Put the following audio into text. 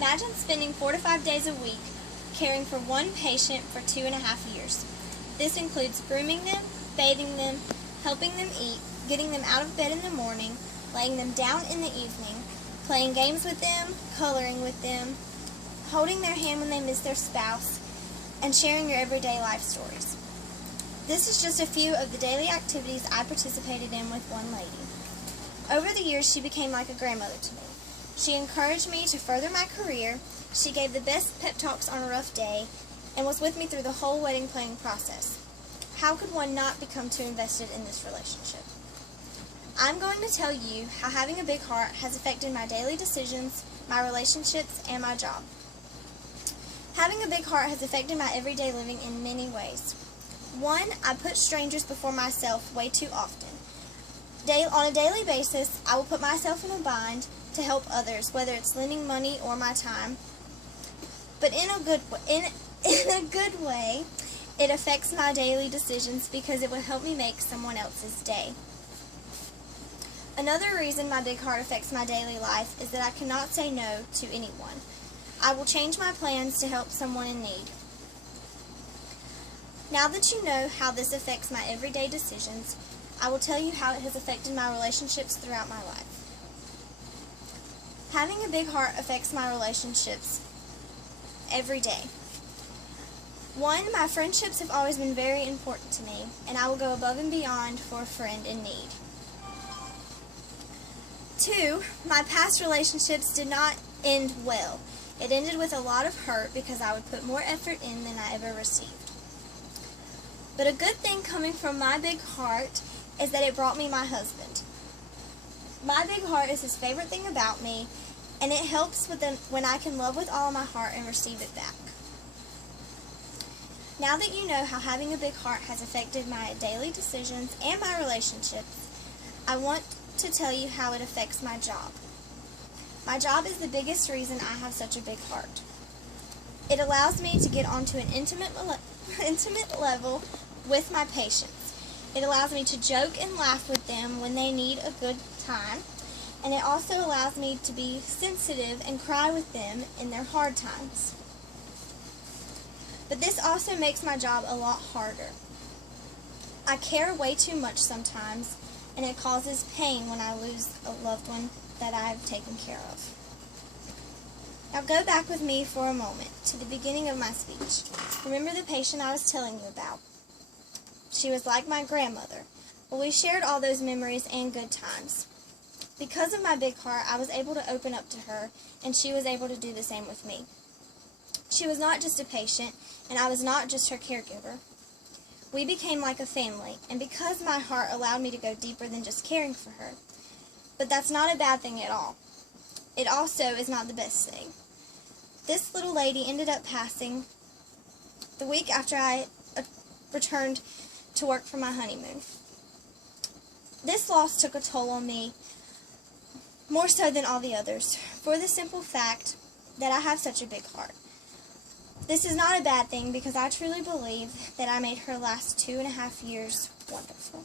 Imagine spending 4 to 5 days a week caring for one patient for 2.5 years. This includes grooming them, bathing them, helping them eat, getting them out of bed in the morning, laying them down in the evening, playing games with them, coloring with them, holding their hand when they miss their spouse, and sharing your everyday life stories. This is just a few of the daily activities I participated in with one lady. Over the years, she became like a grandmother to me. She encouraged me to further my career, she gave the best pep talks on a rough day, and was with me through the whole wedding planning process. How could one not become too invested in this relationship? I'm going to tell you how having a big heart has affected my daily decisions, my relationships, and my job. Having a big heart has affected my everyday living in many ways. 1, I put strangers before myself way too often. On a daily basis, I will put myself in a bind to help others, whether it's lending money or my time. But in a good way, it affects my daily decisions because it will help me make someone else's day. Another reason my big heart affects my daily life is that I cannot say no to anyone. I will change my plans to help someone in need. Now that you know how this affects my everyday decisions, I will tell you how it has affected my relationships throughout my life. Having a big heart affects my relationships every day. 1, my friendships have always been very important to me, and I will go above and beyond for a friend in need. 2, my past relationships did not end well. It ended with a lot of hurt because I would put more effort in than I ever received. But a good thing coming from my big heart is that it brought me my husband. My big heart is his favorite thing about me, and it helps when I can love with all of my heart and receive it back. Now that you know how having a big heart has affected my daily decisions and my relationships, I want to tell you how it affects my job. My job is the biggest reason I have such a big heart. It allows me to get onto an intimate level with my patients. It allows me to joke and laugh with them when they need a good time, and it also allows me to be sensitive and cry with them in their hard times. But this also makes my job a lot harder. I care way too much sometimes, and it causes pain when I lose a loved one that I've taken care of. Now go back with me for a moment to the beginning of my speech. Remember the patient I was telling you about. She was like my grandmother. Well, we shared all those memories and good times. Because of my big heart, I was able to open up to her, and she was able to do the same with me. She was not just a patient, and I was not just her caregiver. We became like a family, and because my heart allowed me to go deeper than just caring for her. But that's not a bad thing at all. It also is not the best thing. This little lady ended up passing the week after I returned to work for my honeymoon. This loss took a toll on me, more so than all the others, for the simple fact that I have such a big heart. This is not a bad thing because I truly believe that I made her last 2.5 years wonderful.